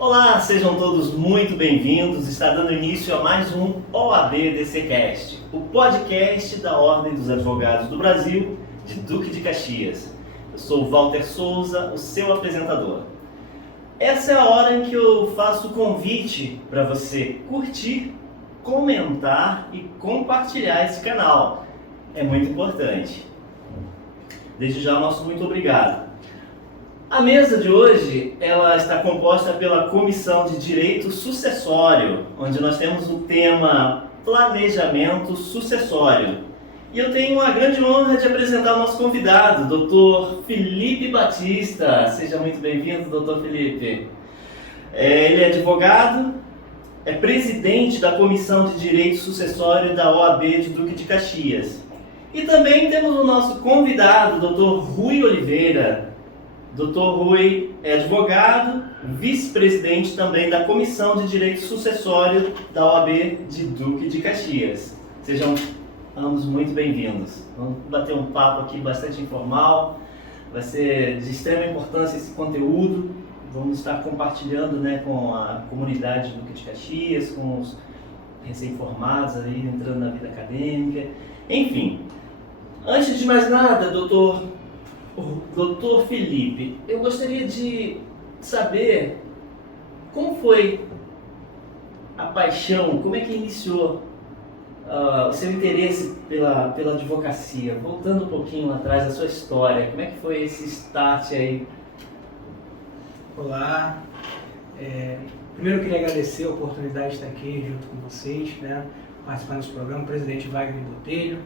Olá, sejam todos muito bem-vindos. Está dando início a mais um OAB DCcast, o podcast da Ordem dos Advogados do Brasil, de Duque de Caxias. Eu sou o Walter Souza, o seu apresentador. Essa é a hora em que eu faço o convite para você curtir, comentar e compartilhar esse canal. É muito importante. Desde já, nosso muito obrigado. A mesa de hoje, ela está composta pela Comissão de Direito Sucessório, onde nós temos o tema Planejamento Sucessório. E eu tenho a grande honra de apresentar o nosso convidado, Dr. Felipe Batista. Seja muito bem-vindo, Dr. Felipe. Ele é advogado, é presidente da Comissão de Direito Sucessório da OAB de Duque de Caxias. E também temos o nosso convidado, Dr. Rui Oliveira. Dr. Rui é advogado, vice-presidente também da Comissão de Direito Sucessório da OAB de Duque de Caxias. Sejam ambos muito bem-vindos. Vamos bater um papo aqui bastante informal, vai ser de extrema importância esse conteúdo. Vamos estar compartilhando, com a comunidade de Duque de Caxias, com os recém-formados aí, entrando na vida acadêmica. Enfim, antes de mais nada, Doutor Felipe, eu gostaria de saber como foi a paixão, como é que iniciou o seu interesse pela advocacia, voltando um pouquinho atrás da sua história, como é que foi esse start aí? Olá, primeiro eu queria agradecer a oportunidade de estar aqui junto com vocês, participando desse programa, o presidente Wagner Botelho,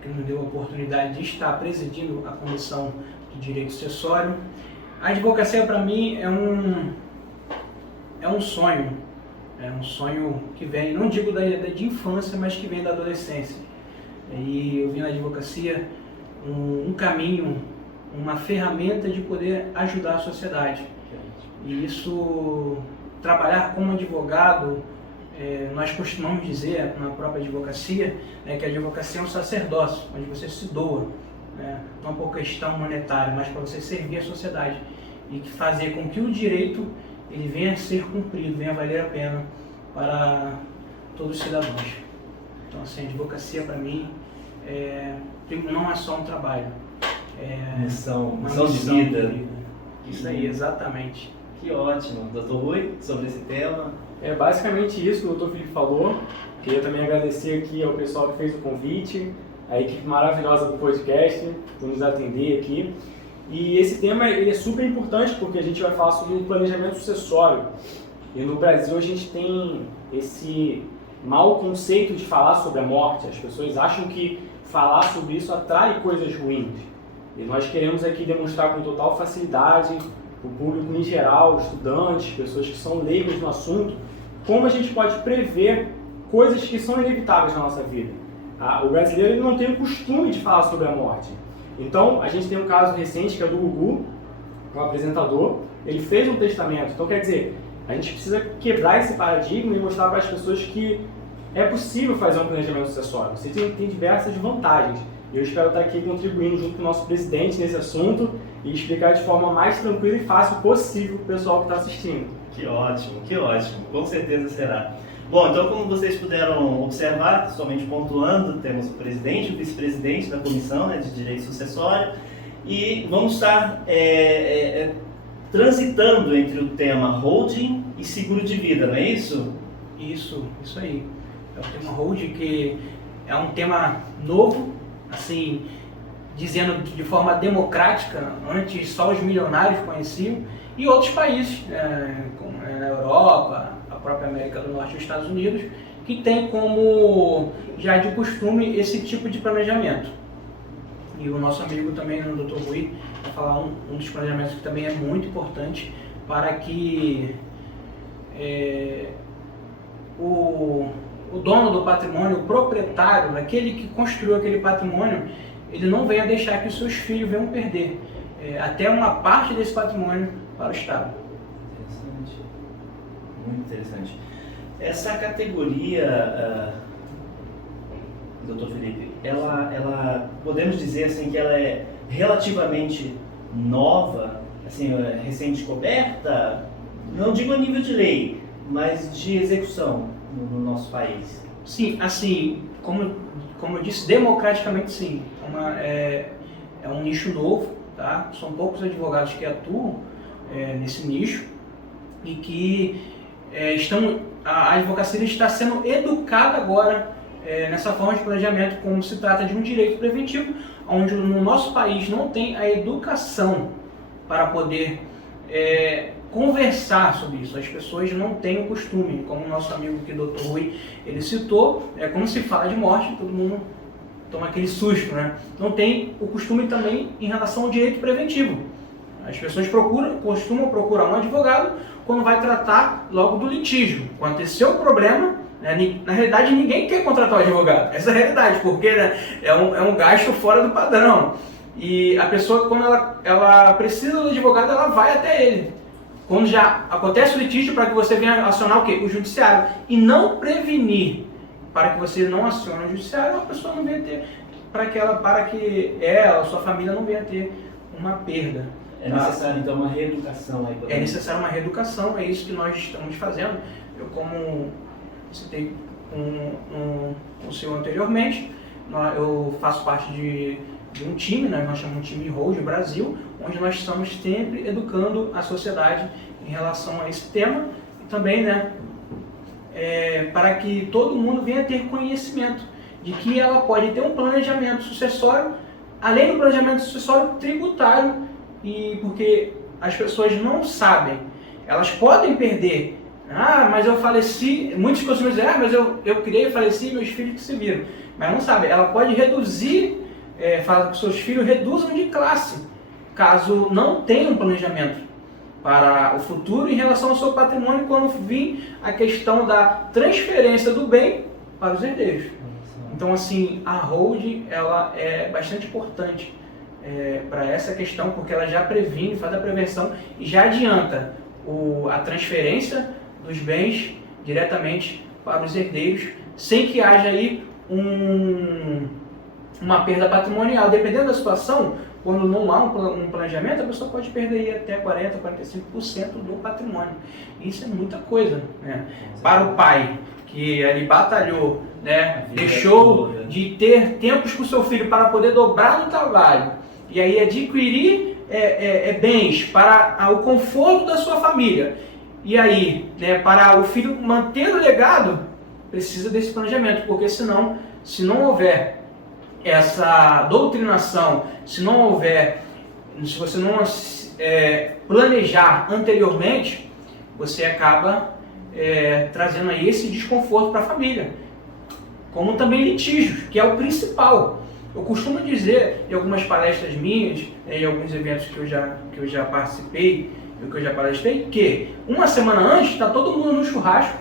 que nos deu a oportunidade de estar presidindo a Comissão de Direito Sucessório. A advocacia para mim é um sonho que vem, não digo de infância, mas que vem da adolescência. E eu vi na advocacia um caminho, uma ferramenta de poder ajudar a sociedade. E isso, trabalhar como advogado, nós costumamos dizer na própria advocacia, que a advocacia é um sacerdócio, onde você se doa, não por questão monetária, mas para você servir a sociedade e fazer com que o direito ele venha a ser cumprido, venha a valer a pena para todos os cidadãos. Então, assim, a advocacia para mim não é só um trabalho, uma missão de vida. Isso aí, exatamente. Que ótimo. Dr. Rui, sobre esse tema? É basicamente isso que o Dr. Felipe falou. Queria também agradecer aqui ao pessoal que fez o convite, a equipe maravilhosa do podcast, por nos atender aqui. E esse tema ele é super importante porque a gente vai falar sobre o planejamento sucessório. E no Brasil a gente tem esse mau conceito de falar sobre a morte. As pessoas acham que falar sobre isso atrai coisas ruins. E nós queremos aqui demonstrar com total facilidade, o público em geral, estudantes, pessoas que são leigas no assunto, como a gente pode prever coisas que são inevitáveis na nossa vida. O brasileiro ele não tem o costume de falar sobre a morte. Então, a gente tem um caso recente que é do Gugu, o apresentador, ele fez um testamento. Então, quer dizer, a gente precisa quebrar esse paradigma e mostrar para as pessoas que é possível fazer um planejamento sucessório. Você tem diversas vantagens. Eu espero estar aqui contribuindo junto com o nosso presidente nesse assunto e explicar de forma mais tranquila e fácil possível para o pessoal que está assistindo. Que ótimo, com certeza será. Bom, então como vocês puderam observar, somente pontuando, temos o presidente e o vice-presidente da Comissão de Direito Sucessório e vamos estar transitando entre o tema holding e seguro de vida, não é isso? Isso aí. É o tema holding que é um tema novo, assim, dizendo de forma democrática, antes só os milionários conheciam, e outros países, como na Europa, a própria América do Norte e os Estados Unidos, que tem como já de costume esse tipo de planejamento. E o nosso amigo também, o Dr. Rui, vai falar um dos planejamentos que também é muito importante para que o dono do patrimônio, o proprietário, aquele que construiu aquele patrimônio, ele não venha deixar que os seus filhos venham perder até uma parte desse patrimônio para o Estado. Interessante, muito interessante. Essa categoria, Dr. Felipe, ela podemos dizer assim que ela é relativamente nova, assim, recém-descoberta? Não digo a nível de lei, mas de execução no nosso país. Sim, assim, como eu disse, democraticamente sim. É um nicho novo, tá? São poucos advogados que atuam nesse nicho e que a advocacia está sendo educada agora nessa forma de planejamento, como se trata de um direito preventivo, onde no nosso país não tem a educação para poder conversar sobre isso. As pessoas não têm o costume, como o nosso amigo aqui, Dr. Rui, ele citou, quando se fala de morte, todo mundo toma aquele susto, né? Não tem o costume também em relação ao direito preventivo. As pessoas costumam procurar um advogado quando vai tratar logo do litígio. Quando aconteceu o problema, né, na realidade ninguém quer contratar um advogado. Essa é a realidade, porque né, é um gasto fora do padrão. E a pessoa, quando ela precisa do advogado, ela vai até ele. Quando já acontece o litígio, para que você venha acionar o quê? O judiciário. E não prevenir para que você não acione o judiciário, a pessoa não venha ter, para que ela, sua família não venha ter uma perda. É necessário, então, uma reeducação aí. É necessário uma reeducação, é isso que nós estamos fazendo. Eu, como citei com o senhor anteriormente, eu faço parte de um time, né? Nós chamamos de time Hold Brasil, onde nós estamos sempre educando a sociedade em relação a esse tema e também, né, para que todo mundo venha ter conhecimento de que ela pode ter um planejamento sucessório, além do planejamento sucessório tributário, e porque as pessoas não sabem, elas podem perder. Mas eu faleci, muitos costumam dizer, mas eu criei, faleci, meus filhos que se viram. Mas não sabe, ela pode reduzir, fala que seus filhos reduzam de classe, caso não tenha um planejamento para o futuro em relação ao seu patrimônio, quando vir a questão da transferência do bem para os herdeiros. Então, assim, a hold, ela é bastante importante para essa questão, porque ela já previne, faz a prevenção e já adianta a transferência dos bens diretamente para os herdeiros, sem que haja aí uma perda patrimonial. Dependendo da situação, quando não há um planejamento, a pessoa pode perder aí até 40%, 45% do patrimônio. Isso é muita coisa, né? Para o pai, que ali batalhou, né? Deixou de ter tempos com o seu filho para poder dobrar no trabalho, e aí adquirir bens para o conforto da sua família, e aí, né, para o filho manter o legado, precisa desse planejamento, porque senão, se não houver essa doutrinação, se você não planejar anteriormente, você acaba trazendo aí esse desconforto para a família, como também litígios, que é o principal. Eu costumo dizer em algumas palestras minhas, em alguns eventos que eu já participei, que eu já palestrei, que uma semana antes está todo mundo no churrasco,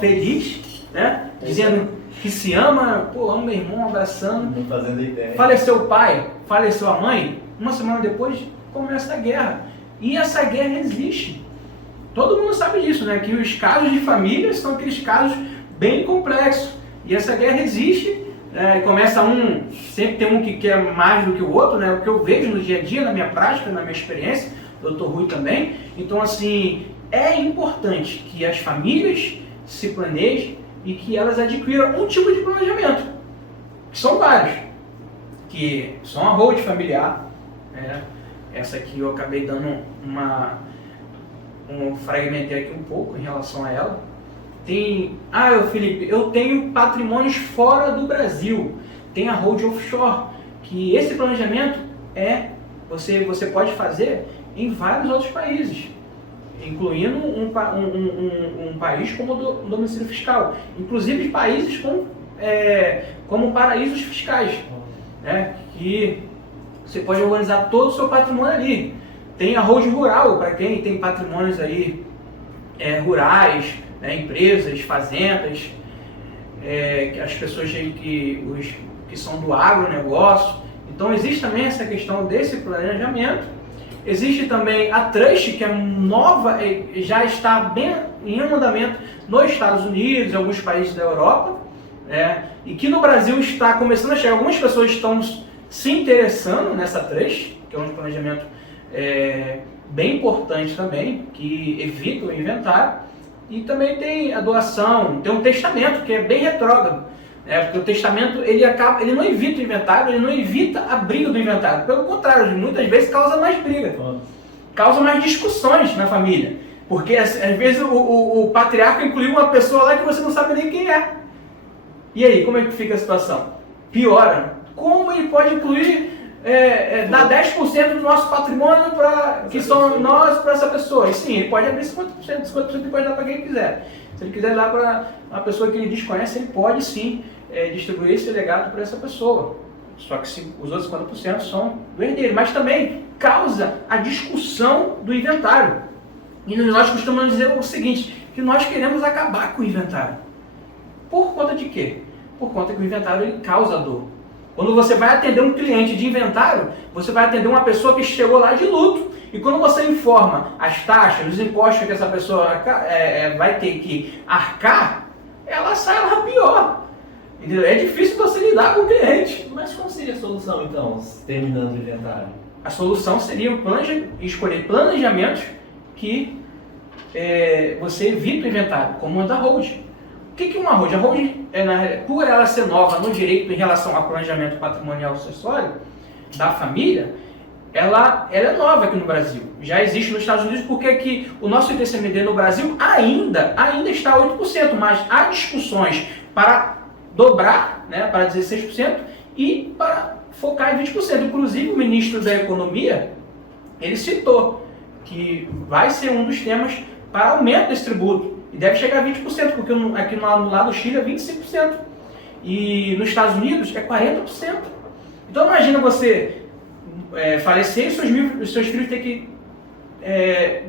feliz, né? Dizendo que se ama, ama meu irmão, abraçando. Não fazendo ideia. Faleceu o pai, faleceu a mãe, uma semana depois começa a guerra. E essa guerra existe. Todo mundo sabe disso, né? Que os casos de família são aqueles casos bem complexos. E essa guerra existe. Começa sempre tem um que quer mais do que o outro, né? O que eu vejo no dia a dia, na minha prática, na minha experiência, Dr. Rui também. Então, assim, é importante que as famílias se planejem e que elas adquiram um tipo de planejamento, que são vários, que são a hold familiar, né? Essa aqui eu acabei dando fragmentei aqui um pouco em relação a ela. Tem, Felipe, eu tenho patrimônios fora do Brasil. Tem a hold offshore, que esse planejamento você pode fazer em vários outros países, incluindo um país como o domicílio fiscal, inclusive países como paraísos fiscais, né? Que você pode organizar todo o seu patrimônio ali. Tem a hold rural, para quem tem patrimônios aí rurais, né, empresas, fazendas, as pessoas aí que são do agronegócio. Então existe também essa questão desse planejamento. Existe também a Trust, que é nova, já está bem em andamento nos Estados Unidos e alguns países da Europa, e que no Brasil está começando a chegar. Algumas pessoas estão se interessando nessa Trust, que é um planejamento bem importante também, que evita o inventário. E também tem a doação, tem um testamento, que é bem retrógrado. Porque o testamento ele não evita o inventário, ele não evita a briga do inventário. Pelo contrário, muitas vezes causa mais briga, causa mais discussões na família. Porque às vezes o patriarca incluiu uma pessoa lá que você não sabe nem quem é. E aí, como é que fica a situação? Piora. Como ele pode incluir, dar 10% do nosso patrimônio que são nós para essa pessoa? E sim, ele pode abrir 50%, 50% ele pode dar para quem quiser. Se ele quiser dar para uma pessoa que ele desconhece, ele pode sim distribuir esse legado para essa pessoa. Só que os outros 50% são do herdeiro. Mas também causa a discussão do inventário. E nós costumamos dizer o seguinte, que nós queremos acabar com o inventário. Por conta de quê? Por conta que o inventário ele causa dor. Quando você vai atender um cliente de inventário, você vai atender uma pessoa que chegou lá de luto. E quando você informa as taxas, os impostos que essa pessoa vai ter que arcar, ela sai lá pior. Entendeu? É difícil você lidar com o cliente. Mas qual seria a solução, então, terminando o inventário? A solução seria escolher planejamentos que você evita o inventário, como a da holding. O que é uma holding? A holding, por ela ser nova no direito em relação ao planejamento patrimonial sucessório da família, ela é nova aqui no Brasil. Já existe nos Estados Unidos, porque que o nosso ITCMD no Brasil ainda está 8%, mas há discussões para dobrar, para 16% e para focar em 20%. Inclusive, o ministro da Economia, ele citou que vai ser um dos temas para aumento desse tributo. E deve chegar a 20%, porque aqui no lado do Chile é 25%. E nos Estados Unidos é 40%. Então imagina você falecer e os seus filhos terem que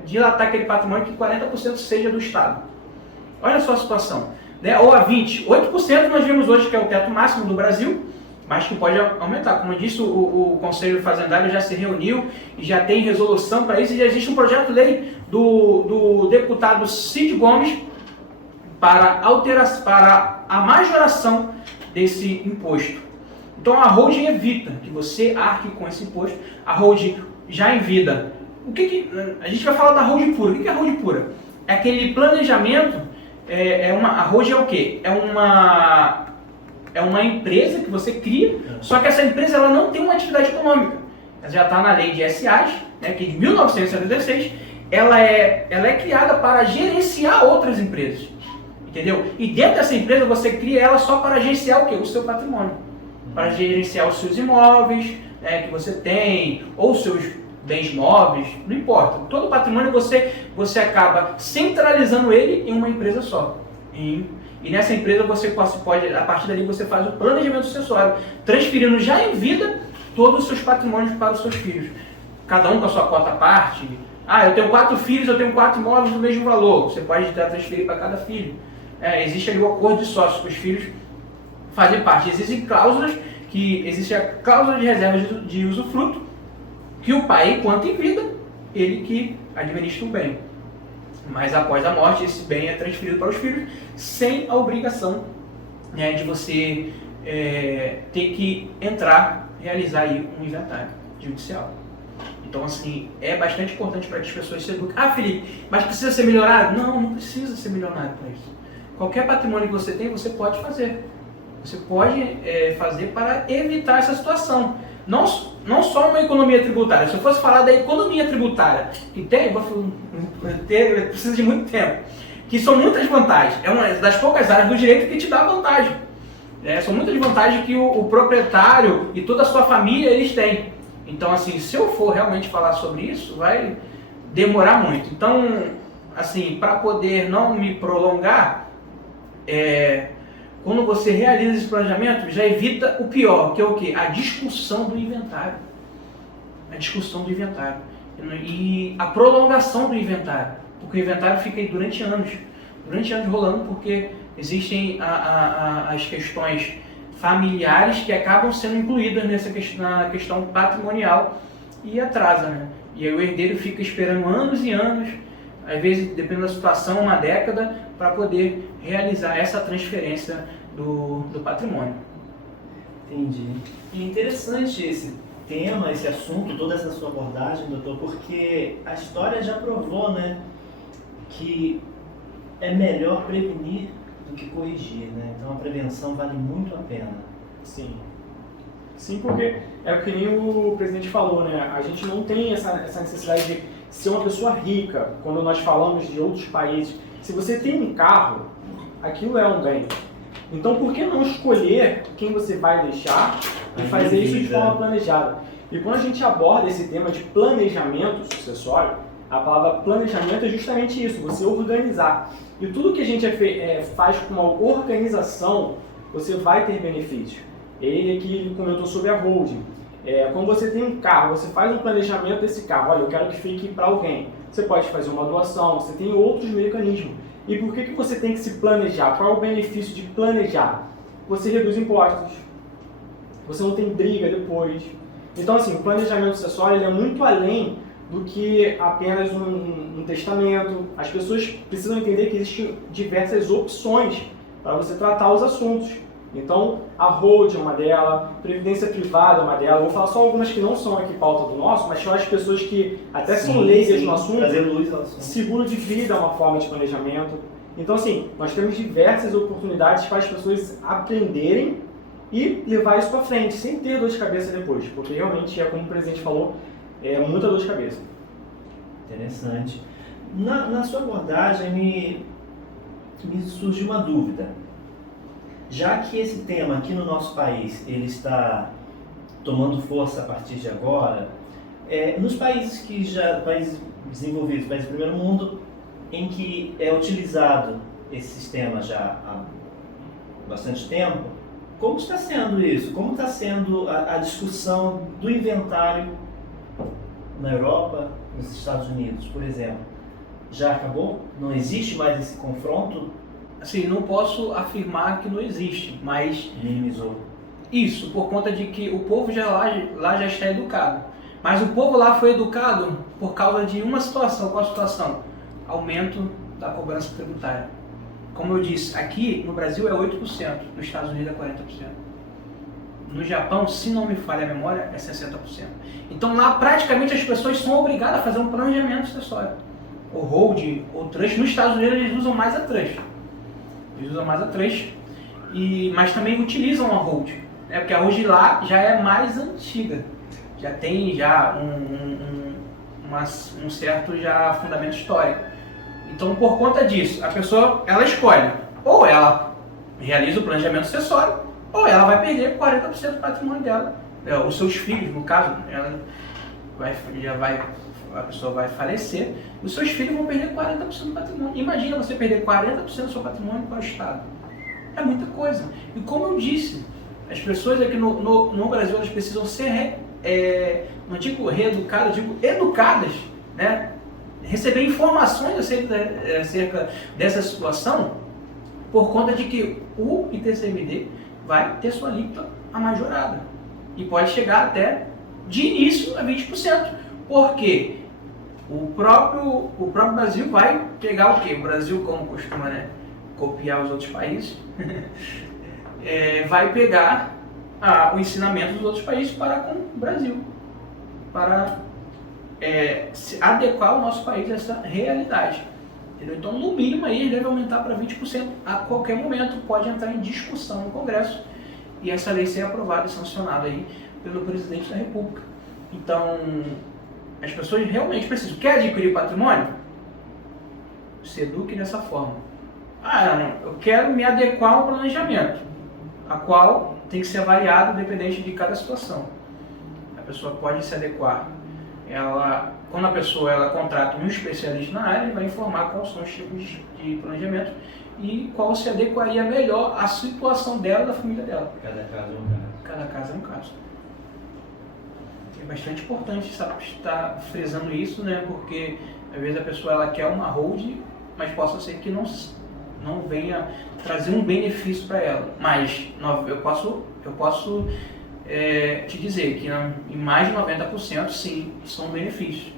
dilatar aquele patrimônio que 40% seja do Estado. Olha só a situação. Ou a 20%. 8% nós vemos hoje que é o teto máximo do Brasil, mas que pode aumentar. Como eu disse, o Conselho Fazendário já se reuniu e já tem resolução para isso, e já existe um projeto de lei do deputado Cid Gomes para a majoração desse imposto. Então a holding evita que você arque com esse imposto. A holding já em vida. A gente vai falar da holding pura. O que é a holding pura? É aquele planejamento. A holding é o quê? É uma empresa que você cria, só que essa empresa ela não tem uma atividade econômica. Ela já está na lei de SAs, que é de 1976, ela é criada para gerenciar outras empresas. Entendeu? E dentro dessa empresa você cria ela só para gerenciar o quê? O seu patrimônio. Para gerenciar os seus imóveis que você tem, ou os seus bens móveis, não importa. Todo o patrimônio você acaba centralizando ele em uma empresa só. E nessa empresa você pode, a partir dali você faz o planejamento sucessório, transferindo já em vida todos os seus patrimônios para os seus filhos. Cada um com a sua cota à parte. Eu tenho 4 filhos, eu tenho 4 imóveis do mesmo valor. Você pode transferir para cada filho. Existe ali o acordo de sócios para os filhos fazem parte. Existe a cláusula de reserva de usufruto, que o pai, enquanto em vida, ele que administra o bem. Mas após a morte, esse bem é transferido para os filhos, sem a obrigação de você ter que realizar aí um inventário judicial. Então, assim, é bastante importante para que as pessoas se eduquem. Felipe, mas precisa ser milionário? Não precisa ser milionário para isso. Qualquer patrimônio que você tem, você pode fazer. Você pode fazer para evitar essa situação. Não só uma economia tributária. Se eu fosse falar da economia tributária, que precisa de muito tempo, que são muitas vantagens. É uma das poucas áreas do direito que te dá vantagem. São muitas vantagens que o proprietário e toda a sua família eles têm. Então, assim, se eu for realmente falar sobre isso, vai demorar muito. Então, assim, para poder não me prolongar, quando você realiza esse planejamento, já evita o pior, que é o quê? A discussão do inventário. E a prolongação do inventário. Porque o inventário fica aí durante anos rolando, porque existem as questões familiares que acabam sendo incluídas na questão patrimonial e atrasa, né? E aí o herdeiro fica esperando anos e anos, às vezes, dependendo da situação, uma década, para poder realizar essa transferência do patrimônio. Entendi. E interessante tema, esse assunto, toda essa sua abordagem, doutor, porque a história já provou, né, que é melhor prevenir do que corrigir, né? Então a prevenção vale muito a pena. Sim. Sim, porque é o que nem o presidente falou, né? A gente não tem essa necessidade de ser uma pessoa rica quando nós falamos de outros países. Se você tem um carro, aquilo é um bem. Então, por que não escolher quem você vai deixar e fazer isso de forma planejada? E quando a gente aborda esse tema de planejamento sucessório, a palavra planejamento é justamente isso, você organizar. E tudo que a gente faz com uma organização, você vai ter benefício. Ele aqui comentou sobre a holding. Quando você tem um carro, você faz um planejamento desse carro. Olha, eu quero que fique para alguém. Você pode fazer uma doação, você tem outros mecanismos. E por que você tem que se planejar? Qual é o benefício de planejar? Você reduz impostos. Você não tem briga depois. Então, assim, o planejamento sucessório ele é muito além do que apenas um testamento. As pessoas precisam entender que existem diversas opções para você tratar os assuntos. Então, a holding é uma delas, previdência privada é uma delas. Vou falar só algumas que não são aqui pauta do nosso, mas são as pessoas que até são leigas no assunto. Trazer luz ao assunto. Seguro de vida é uma forma de planejamento. Então, assim, nós temos diversas oportunidades para as pessoas aprenderem e levar isso para frente, sem ter dor de cabeça depois. Porque realmente, como o presidente falou, é muita dor de cabeça. Interessante. Na sua abordagem, me surge uma dúvida. Já que esse tema aqui no nosso país ele está tomando força a partir de agora, nos países países desenvolvidos, países do primeiro mundo, em que é utilizado esse sistema já há bastante tempo, como está sendo isso? Como está sendo a discussão do inventário na Europa, nos Estados Unidos, por exemplo? Já acabou? Não existe mais esse confronto? Assim, não posso afirmar que não existe, mas Minimizou. isso por conta de que o povo lá já está educado. Mas o povo lá foi educado por causa de uma situação. Qual a situação? Aumento da cobrança tributária. Como eu disse, aqui no Brasil é 8%, nos Estados Unidos é 40%. No Japão, se não me falha a memória, é 60%. Então lá praticamente as pessoas são obrigadas a fazer um planejamento sucessório. O hold, o trust, nos Estados Unidos eles usam mais a trust. Eles usam mais a trust, mas também utilizam a hold. Porque a hold lá já é mais antiga. Já tem um certo já fundamento histórico. Então, por conta disso, a pessoa ela escolhe. Ou ela realiza o planejamento sucessório, ou ela vai perder 40% do patrimônio dela. Os seus filhos, no caso, a pessoa vai falecer, os seus filhos vão perder 40% do patrimônio. Imagina você perder 40% do seu patrimônio para o Estado. É muita coisa. E como eu disse, as pessoas aqui no Brasil elas precisam ser, não digo reeducadas, digo educadas, né? Receber informações acerca dessa situação, por conta de que o ITCMD vai ter sua alíquota majorada. E pode chegar até, de início, a 20%. Por quê? O próprio Brasil vai pegar o quê? O Brasil, como costuma, né, copiar os outros países, vai pegar o ensinamento dos outros países para com o Brasil, para se adequar o nosso país a essa realidade. Entendeu? Então, no mínimo, aí, ele deve aumentar para 20%. A qualquer momento pode entrar em discussão no Congresso e essa lei ser aprovada e sancionada aí pelo Presidente da República. Então, as pessoas realmente precisam. Quer adquirir patrimônio? Se eduque dessa forma. Eu quero me adequar ao planejamento, a qual tem que ser avaliado dependente de cada situação. A pessoa pode se adequar. Quando a pessoa contrata um especialista na área, ele vai informar quais são os tipos de planejamento e qual se adequaria melhor à situação dela e da família dela. Cada caso é um caso. Cada caso é um caso. É bastante importante estar frisando isso, né? Porque às vezes a pessoa ela quer uma hold, mas possa ser que não venha trazer um benefício para ela. Mas eu posso te dizer que em mais de 90% sim, são benefícios.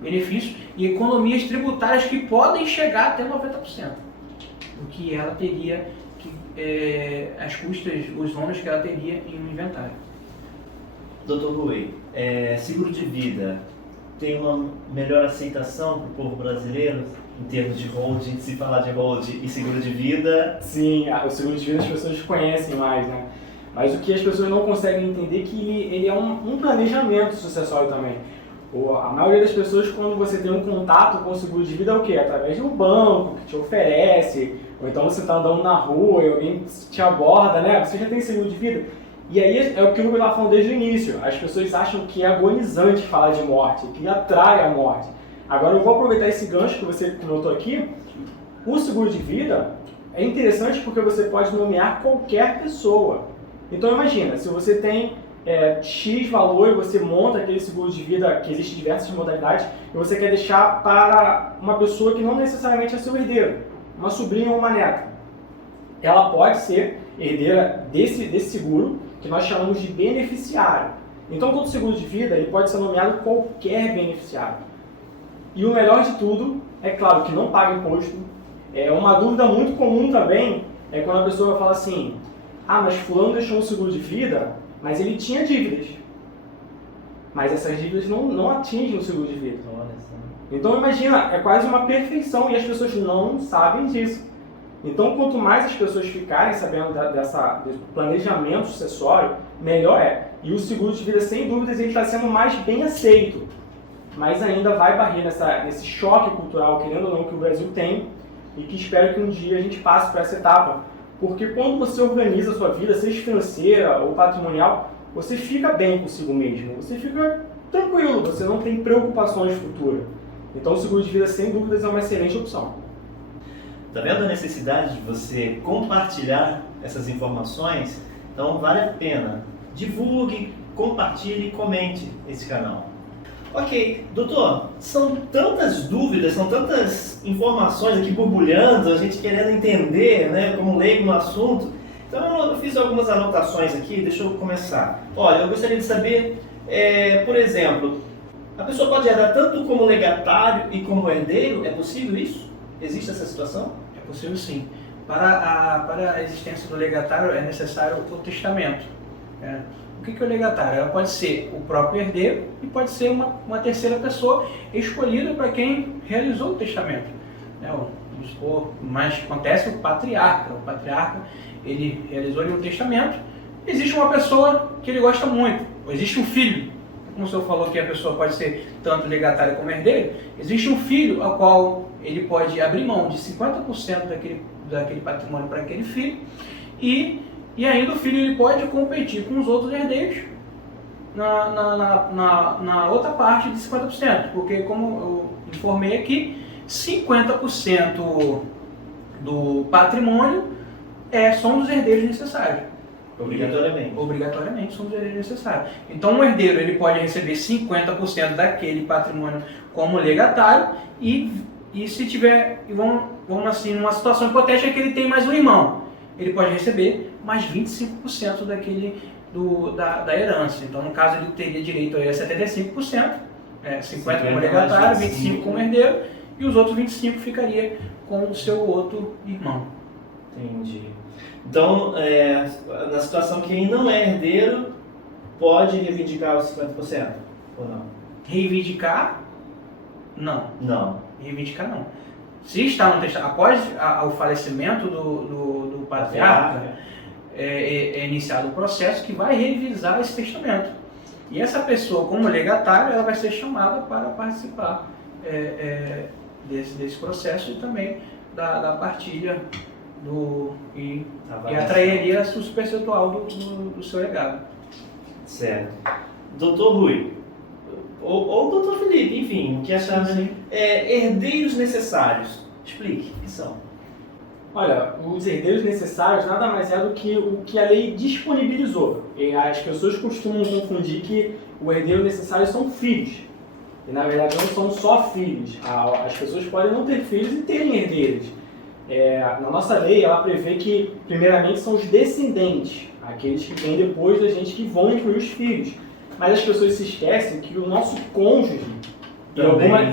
Benefícios e economias tributárias que podem chegar até 90%. O que ela teria, as custas, os ônus que ela teria em um inventário. Doutor Rui, seguro de vida tem uma melhor aceitação para o povo brasileiro em termos de holding, se falar de holding e seguro de vida? Sim, o seguro de vida as pessoas conhecem mais, né? Mas o que as pessoas não conseguem entender é que ele é um planejamento sucessório também. A maioria das pessoas, quando você tem um contato com o seguro de vida, é o quê? Através de um banco que te oferece, ou então você está andando na rua e alguém te aborda, né? Você já tem seguro de vida? E aí é o que eu estava falando desde o início. As pessoas acham que é agonizante falar de morte, que atrai a morte. Agora eu vou aproveitar esse gancho que você notou aqui. O seguro de vida é interessante porque você pode nomear qualquer pessoa. Então imagina, se você tem X valor e você monta aquele seguro de vida, que existe diversas modalidades, e você quer deixar para uma pessoa que não necessariamente é seu herdeiro, uma sobrinha ou uma neta. Ela pode ser herdeira desse seguro, que nós chamamos de beneficiário. Então todo seguro de vida ele pode ser nomeado qualquer beneficiário. E o melhor de tudo, é claro que não paga imposto. Uma dúvida muito comum também é quando a pessoa fala assim: ah, mas fulano deixou um seguro de vida, mas ele tinha dívidas. Mas essas dívidas não atingem o seguro de vida. Então imagina, é quase uma perfeição e as pessoas não sabem disso. Então quanto mais as pessoas ficarem sabendo desse planejamento sucessório, melhor é. E o seguro de vida, sem dúvidas, ele está sendo mais bem aceito. Mas ainda vai barrer nesse choque cultural, querendo ou não, que o Brasil tem, e que espero que um dia a gente passe por essa etapa. Porque quando você organiza a sua vida, seja financeira ou patrimonial, você fica bem consigo mesmo, você fica tranquilo, você não tem preocupações futuras. Então o seguro de vida, sem dúvidas, é uma excelente opção. Está vendo a necessidade de você compartilhar essas informações? Então vale a pena. Divulgue, compartilhe e comente esse canal. Ok, doutor, são tantas dúvidas, são tantas informações aqui borbulhando, a gente querendo entender, né, como leigo no assunto. Então eu fiz algumas anotações aqui, deixa eu começar. Olha, eu gostaria de saber, por exemplo, a pessoa pode herdar tanto como legatário e como herdeiro? É possível isso? Existe essa situação? É possível sim. Para a existência do legatário é necessário o testamento. O que é o legatário? Ela pode ser o próprio herdeiro e pode ser uma terceira pessoa escolhida para quem realizou o testamento. Vamos supor, mas acontece o patriarca. O patriarca, ele realizou um testamento. Existe uma pessoa que ele gosta muito, ou existe um filho. Como o senhor falou que a pessoa pode ser tanto legatário como herdeiro, existe um filho ao qual ele pode abrir mão de 50% daquele patrimônio para aquele filho e ainda o filho ele pode competir com os outros herdeiros na outra parte de 50%, porque como eu informei aqui, 50% do patrimônio são dos herdeiros necessários. Obrigatoriamente são os herdeiros necessários. Então um herdeiro ele pode receber 50% daquele patrimônio como legatário e se tiver, vamos assim, numa situação hipotética que ele tem mais um irmão, ele pode receber mais 25% da herança. Então no caso ele teria direito a 75%, 50% como legatário, 25% como herdeiro e os outros 25% ficaria com o seu outro irmão. Entendi. Então, na situação que ele não é herdeiro, pode reivindicar os 50%? Ou não? Reivindicar? Não. Não. Reivindicar não. Se está no testamento, após o falecimento do patriarca, é iniciado o processo que vai revisar esse testamento. E essa pessoa, como legatária, ela vai ser chamada para participar desse processo e também da partilha e atrairia o percentual do seu legado. Certo. Doutor Rui, ou doutor Felipe, enfim, o que achar herdeiros necessários? Explique, o que são? Olha, os herdeiros necessários nada mais é do que o que a lei disponibilizou. E as pessoas costumam confundir que o herdeiro necessário são filhos. E na verdade não são só filhos. As pessoas podem não ter filhos e terem herdeiros. Na nossa lei, ela prevê que, primeiramente, são os descendentes, aqueles que vêm depois da gente, que vão incluir os filhos. Mas as pessoas se esquecem que o nosso cônjuge,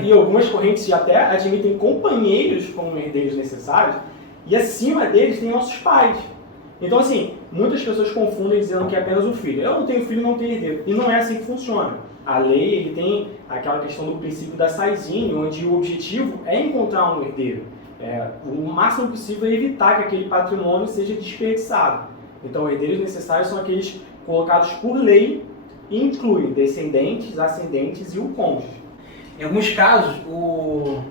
e algumas correntes até admitem companheiros como herdeiros necessários, e acima deles tem nossos pais. Então, assim, muitas pessoas confundem dizendo que é apenas o filho. Eu não tenho filho, não tenho herdeiro. E não é assim que funciona. A lei ele tem aquela questão do princípio da Saizinho, onde o objetivo é encontrar um herdeiro. O máximo possível é evitar que aquele patrimônio seja desperdiçado. Então, herdeiros necessários são aqueles colocados por lei e incluem descendentes, ascendentes e o cônjuge. Em alguns casos, o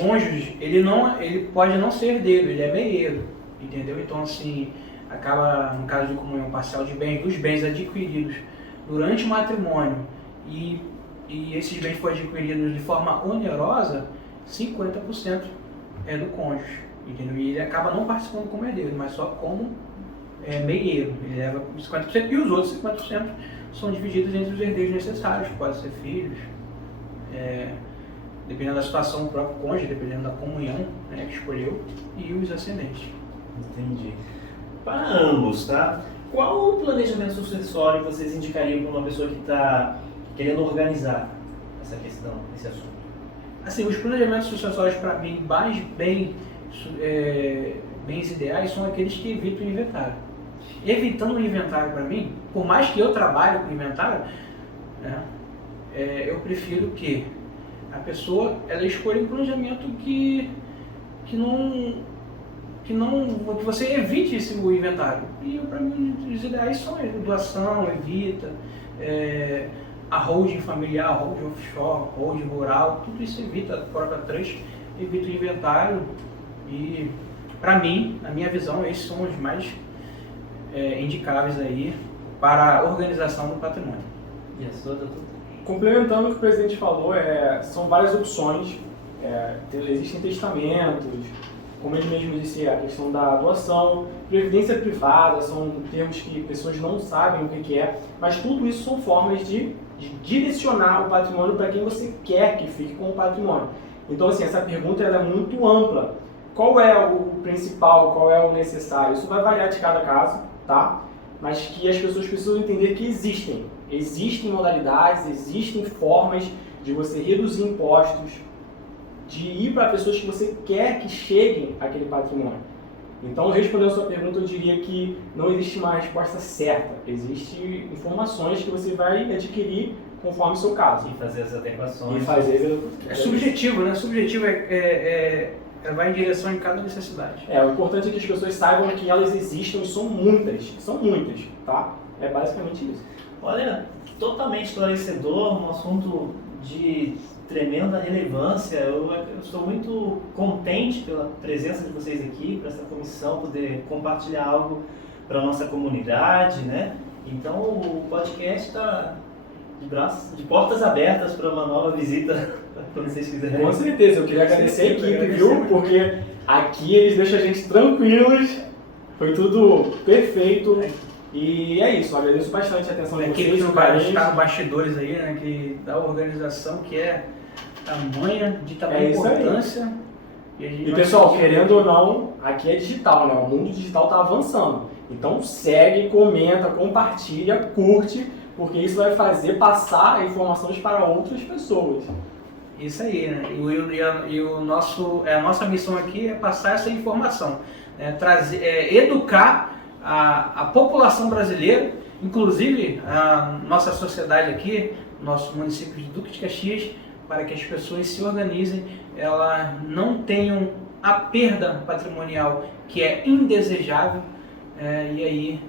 cônjuge ele pode não ser herdeiro, ele é meieiro, entendeu? Então, assim, acaba, no caso de comunhão parcial de bens, dos bens adquiridos durante o matrimônio e esses bens foram adquiridos de forma onerosa, 50% é do cônjuge, entendeu? E ele acaba não participando como herdeiro, mas só como meieiro. Ele leva 50% e os outros 50% são divididos entre os herdeiros necessários, pode ser filhos, dependendo da situação, o próprio cônjuge, dependendo da comunhão, né, que escolheu, e os ascendentes. Entendi. Para ambos, tá? Qual o planejamento sucessório que vocês indicariam para uma pessoa que está querendo organizar essa questão, esse assunto? Assim, os planejamentos sucessórios, para mim, bens ideais são aqueles que evitam o inventário. Evitando o inventário, para mim, por mais que eu trabalhe com inventário, né, eu prefiro que a pessoa ela escolha um planejamento que você evite o inventário. E para mim os ideais são doação, evita, a holding familiar, holding offshore, holding rural, tudo isso evita, a própria trust evita o inventário. E para mim, na minha visão, esses são os mais indicáveis aí para a organização do patrimônio. E a sua, doutor? Complementando o que o presidente falou, são várias opções. Existem testamentos, como ele mesmo disse, a questão da doação, previdência privada, são termos que pessoas não sabem o que é, mas tudo isso são formas de direcionar o patrimônio para quem você quer que fique com o patrimônio. Então, assim, essa pergunta ela é muito ampla. Qual é o principal, qual é o necessário? Isso vai variar de cada caso, tá? Mas que as pessoas precisam entender que existem modalidades, existem formas de você reduzir impostos, de ir para pessoas que você quer que cheguem àquele patrimônio. Então, respondendo a sua pergunta, eu diria que não existe uma resposta certa. Existem informações que você vai adquirir conforme o seu caso. E fazer as adequações. É subjetivo, né? Subjetivo vai em direção em cada necessidade. O importante é que as pessoas saibam que elas existem e são muitas, tá? É basicamente isso. Olha, totalmente esclarecedor, um assunto de tremenda relevância. Eu estou muito contente pela presença de vocês aqui, para essa comissão poder compartilhar algo para a nossa comunidade, né? Então o podcast está de portas abertas para uma nova visita, quando vocês quiserem. Com certeza, eu queria agradecer a equipe, viu? Porque aqui eles deixam a gente tranquilos, foi tudo perfeito. E é isso, eu agradeço bastante a atenção de vocês. Os bastidores aí, né, que da organização que é tamanha, de tamanha importância. E pessoal, querendo ou não, aqui é digital, né? O mundo digital está avançando. Então segue, comenta, compartilha, curte, porque isso vai fazer passar informações para outras pessoas. Isso aí, né? A nossa missão aqui é passar essa informação, né? Educar a população brasileira, inclusive a nossa sociedade aqui, nosso município de Duque de Caxias, para que as pessoas se organizem, elas não tenham a perda patrimonial que é indesejável, e aí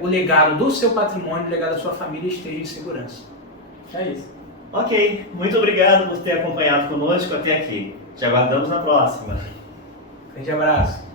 o legado do seu patrimônio, o legado da sua família esteja em segurança. É isso. Ok, muito obrigado por ter acompanhado conosco até aqui. Te aguardamos na próxima. Grande abraço.